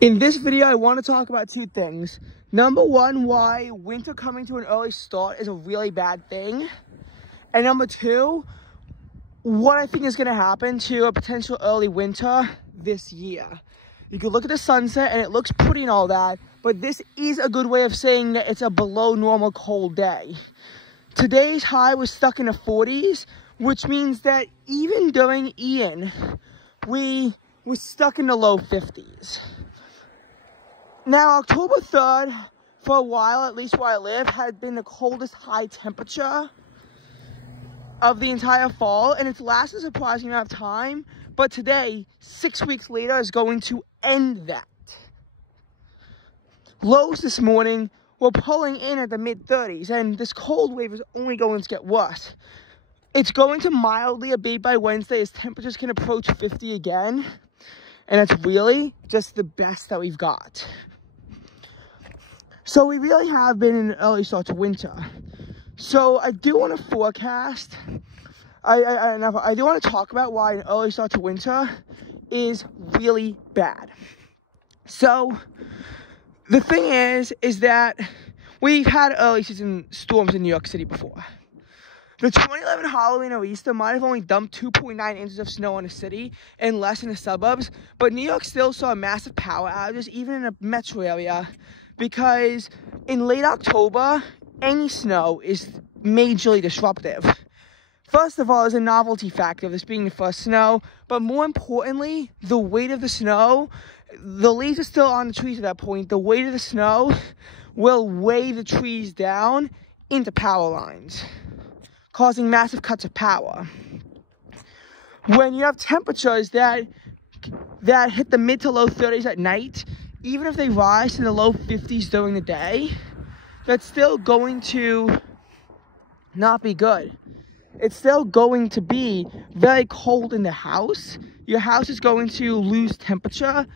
In this video, I want to talk about two things. Number one, why winter coming to an early start is a really bad thing. And number two, what I think is going to happen to a potential early winter this year. You can look at the sunset and it looks pretty and all that, but this is a good way of saying that it's a below normal cold day. Today's high was stuck in the 40s, which means that even during Ian, we were stuck in the low 50s. Now, October 3rd, for a while, at least where I live, had been the coldest high temperature of the entire fall, and it's lasted a surprising amount of time, but today, 6 weeks later, is going to end that. Lows this morning were pulling in at the mid-30s, and this cold wave is only going to get worse. It's going to mildly abate by Wednesday as temperatures can approach 50 again, and it's really just the best that we've got. So we really have been in an early start to winter. So I do want to forecast, I do want to talk about why an early start to winter is really bad. So the thing is that we've had early season storms in New York City before. The 2011 Halloween or Easter might have only dumped 2.9 inches of snow on the city and less in the suburbs, but New York still saw massive power outages even in the metro area, because in late October, any snow is majorly disruptive. First of all, there's a novelty factor of this being the first snow, but more importantly, the weight of the snow, the leaves are still on the trees at that point, the weight of the snow will weigh the trees down into power lines, causing massive cuts of power. When you have temperatures that hit the mid to low 30s at night, even if they rise to the low 50s during the day, that's still going to not be good. It's still going to be very cold in the house. Your house is going to lose temperature,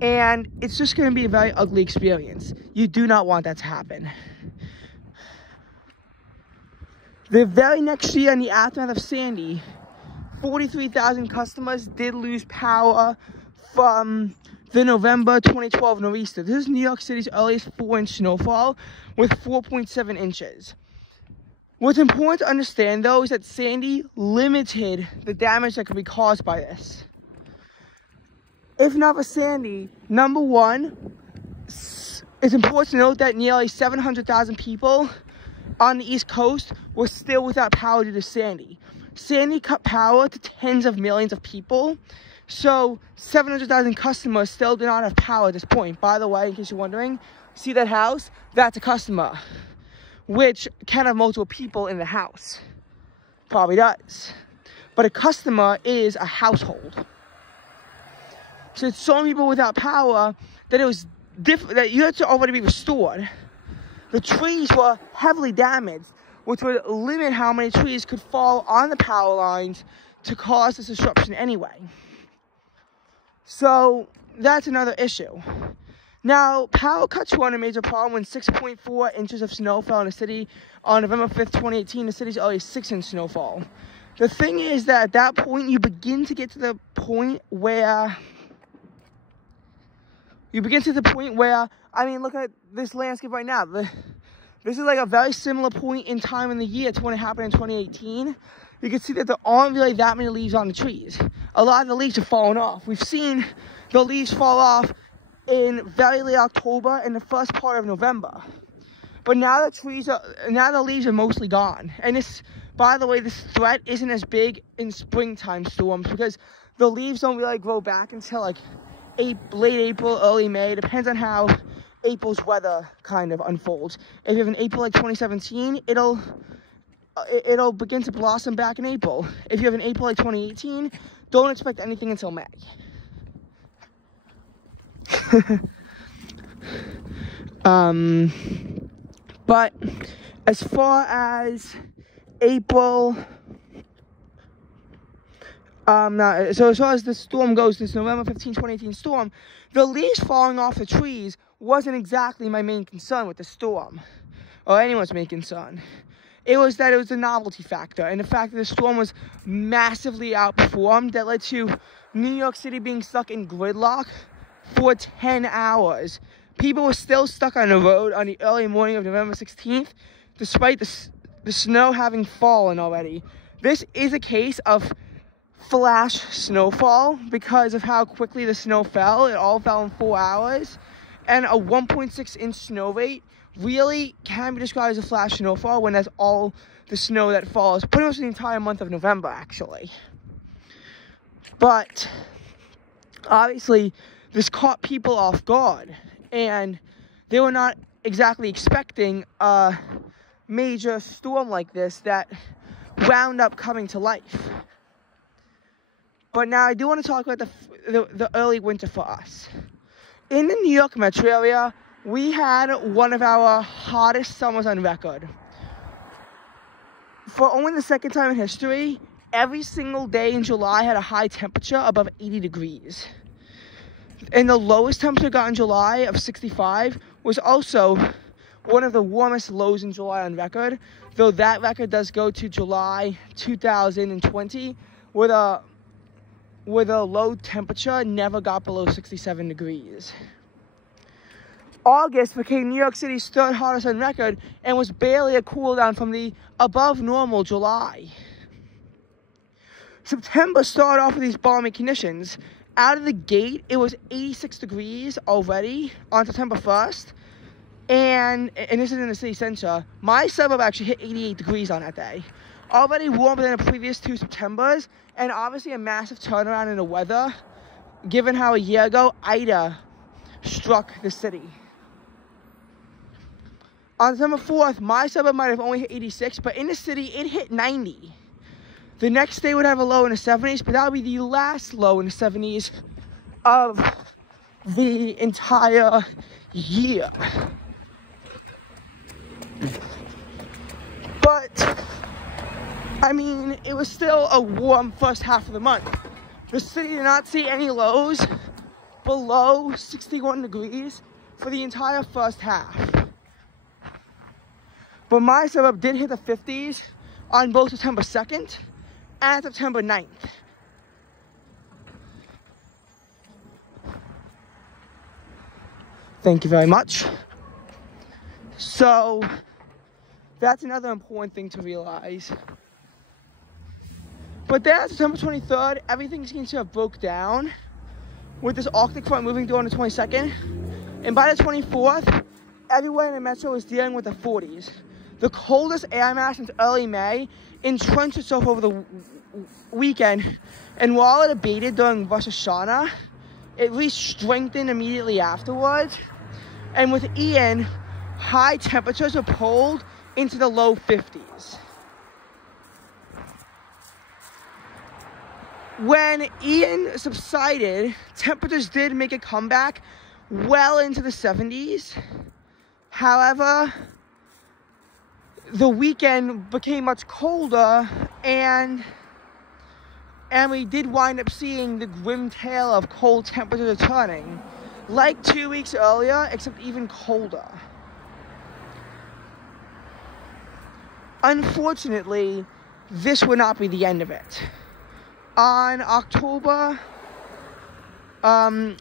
and it's just going to be a very ugly experience. You do not want that to happen. The very next year, in the aftermath of Sandy, 43,000 customers did lose power from the November 2012 nor'easter. This is New York City's earliest 4-inch snowfall with 4.7 inches. What's important to understand, though, is that Sandy limited the damage that could be caused by this. If not for Sandy, number one, it's important to note that nearly 700,000 people on the East Coast were still without power due to Sandy. Sandy cut power to tens of millions of people, so 700,000 customers still do not have power at this point. By the way, in case you're wondering, see that house? That's a customer, which can have multiple people in the house. Probably does. But a customer is a household. So it's so many people without power that it was that you had to already be restored. The trees were heavily damaged, which would limit how many trees could fall on the power lines to cause this disruption anyway. So that's another issue. Now, power cuts weren't a major problem when 6.4 inches of snow fell in the city on November 5th, 2018, the city's earliest 6-inch snowfall. The thing is that at that point, you begin to get to the point where, I mean, look at this landscape right now. This is like a very similar point in time in the year to when it happened in 2018. You can see that there aren't really that many leaves on the trees. A lot of the leaves are falling off. We've seen the leaves fall off in very late October and the first part of November. But now the leaves are mostly gone. And this, by the way, this threat isn't as big in springtime storms because the leaves don't really grow back until like late April, early May. Depends on how April's weather kind of unfolds. If you have an April like 2017, it'll begin to blossom back in April. If you have an April like 2018, don't expect anything until May. But as far as April, so as far as the storm goes, this November 15, 2018 storm, the leaves falling off the trees wasn't exactly my main concern with the storm, or anyone's main concern. It was that it was the novelty factor, and the fact that the storm was massively outperformed that led to New York City being stuck in gridlock for 10 hours. People were still stuck on the road on the early morning of November 16th, despite the snow having fallen already. This is a case of flash snowfall because of how quickly the snow fell. It all fell in 4 hours. And a 1.6 inch snow rate really can be described as a flash snowfall when that's all the snow that falls pretty much the entire month of November, actually. But obviously, this caught people off guard, and they were not exactly expecting a major storm like this that wound up coming to life. But now I do want to talk about the early winter for us. In the New York metro area, we had one of our hottest summers on record. For only the second time in history, every single day in July had a high temperature above 80 degrees. And the lowest temperature got in July of 65 was also one of the warmest lows in July on record, though that record does go to July 2020, where the low temperature never got below 67 degrees. August became New York City's third hottest on record and was barely a cool down from the above normal July. September started off with these balmy conditions. Out of the gate, it was 86 degrees already on September 1st. And this is in the city center. My suburb actually hit 88 degrees on that day. Already warmer than the previous 2 Septembers, and obviously a massive turnaround in the weather, given how a year ago, Ida struck the city. On December 4th, my suburb might have only hit 86, but in the city, it hit 90. The next day would have a low in the 70s, but that would be the last low in the 70s of the entire year. But, I mean, it was still a warm first half of the month. The city did not see any lows below 61 degrees for the entire first half. But my suburb did hit the 50s on both September 2nd and September 9th. Thank you very much. So, that's another important thing to realize. But then, September 23rd, everything seems to have broke down with this Arctic front moving through on the 22nd. And by the 24th, everywhere in the metro was dealing with the 40s. The coldest air mass since early May entrenched itself over the weekend. And while it abated during Rosh Hashanah, it re-strengthened immediately afterwards. And with Ian, high temperatures were pulled into the low 50s. When Ian subsided, temperatures did make a comeback well into the 70s. However, the weekend became much colder, and we did wind up seeing the grim tale of cold temperatures returning, like 2 weeks earlier, except even colder. Unfortunately, this would not be the end of it. On October 11th,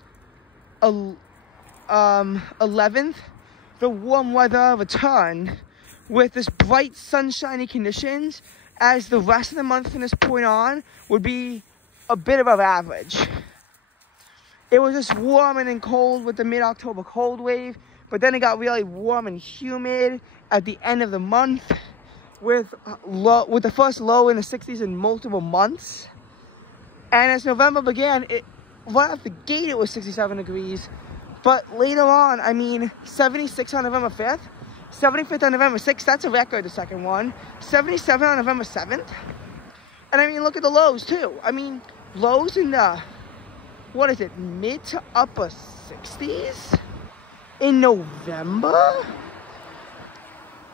the warm weather returned with this bright, sunshiny conditions, as the rest of the month from this point on would be a bit above average. It was just warm and then cold with the mid-October cold wave, but then it got really warm and humid at the end of the month with the first low in the 60s in multiple months. And as November began, right off the gate it was 67 degrees, but later on, I mean, 76 on November 5th, 75th on November 6th, that's a record, the second one. 77 on November 7th. And I mean, look at the lows too. I mean, lows in the, what is it, mid to upper 60s in November?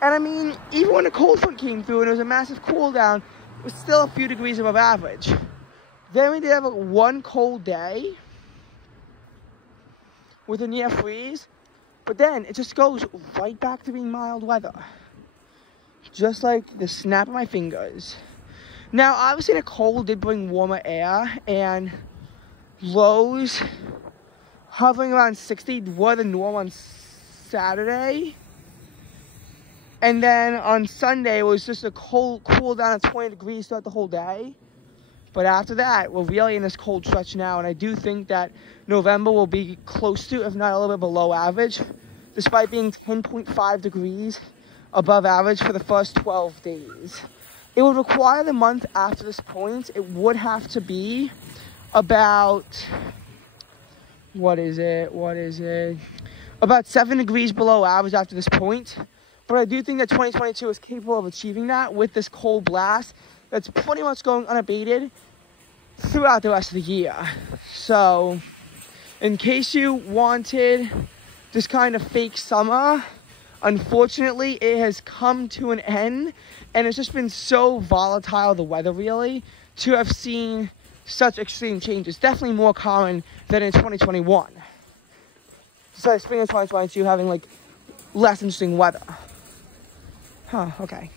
And I mean, even when the cold front came through and there was a massive cool down, it was still a few degrees above average. Then we did have one cold day with a near freeze. But then it just goes right back to being mild weather. Just like the snap of my fingers. Now, obviously the cold did bring warmer air, and lows hovering around 60 were the norm on Saturday. And then on Sunday, it was just a cool down of 20 degrees throughout the whole day. But after that, we're really in this cold stretch now. And I do think that November will be close to, if not a little bit below average, despite being 10.5 degrees above average for the first 12 days. It would require the month after this point, it would have to be about, what is it? About 7 degrees below average after this point. But I do think that 2022 is capable of achieving that with this cold blast that's pretty much going unabated throughout the rest of the year. So, in case you wanted this kind of fake summer, unfortunately, it has come to an end, and it's just been so volatile, the weather really, to have seen such extreme changes. Definitely more common than in 2021. So spring of 2022 having like less interesting weather. Huh, okay.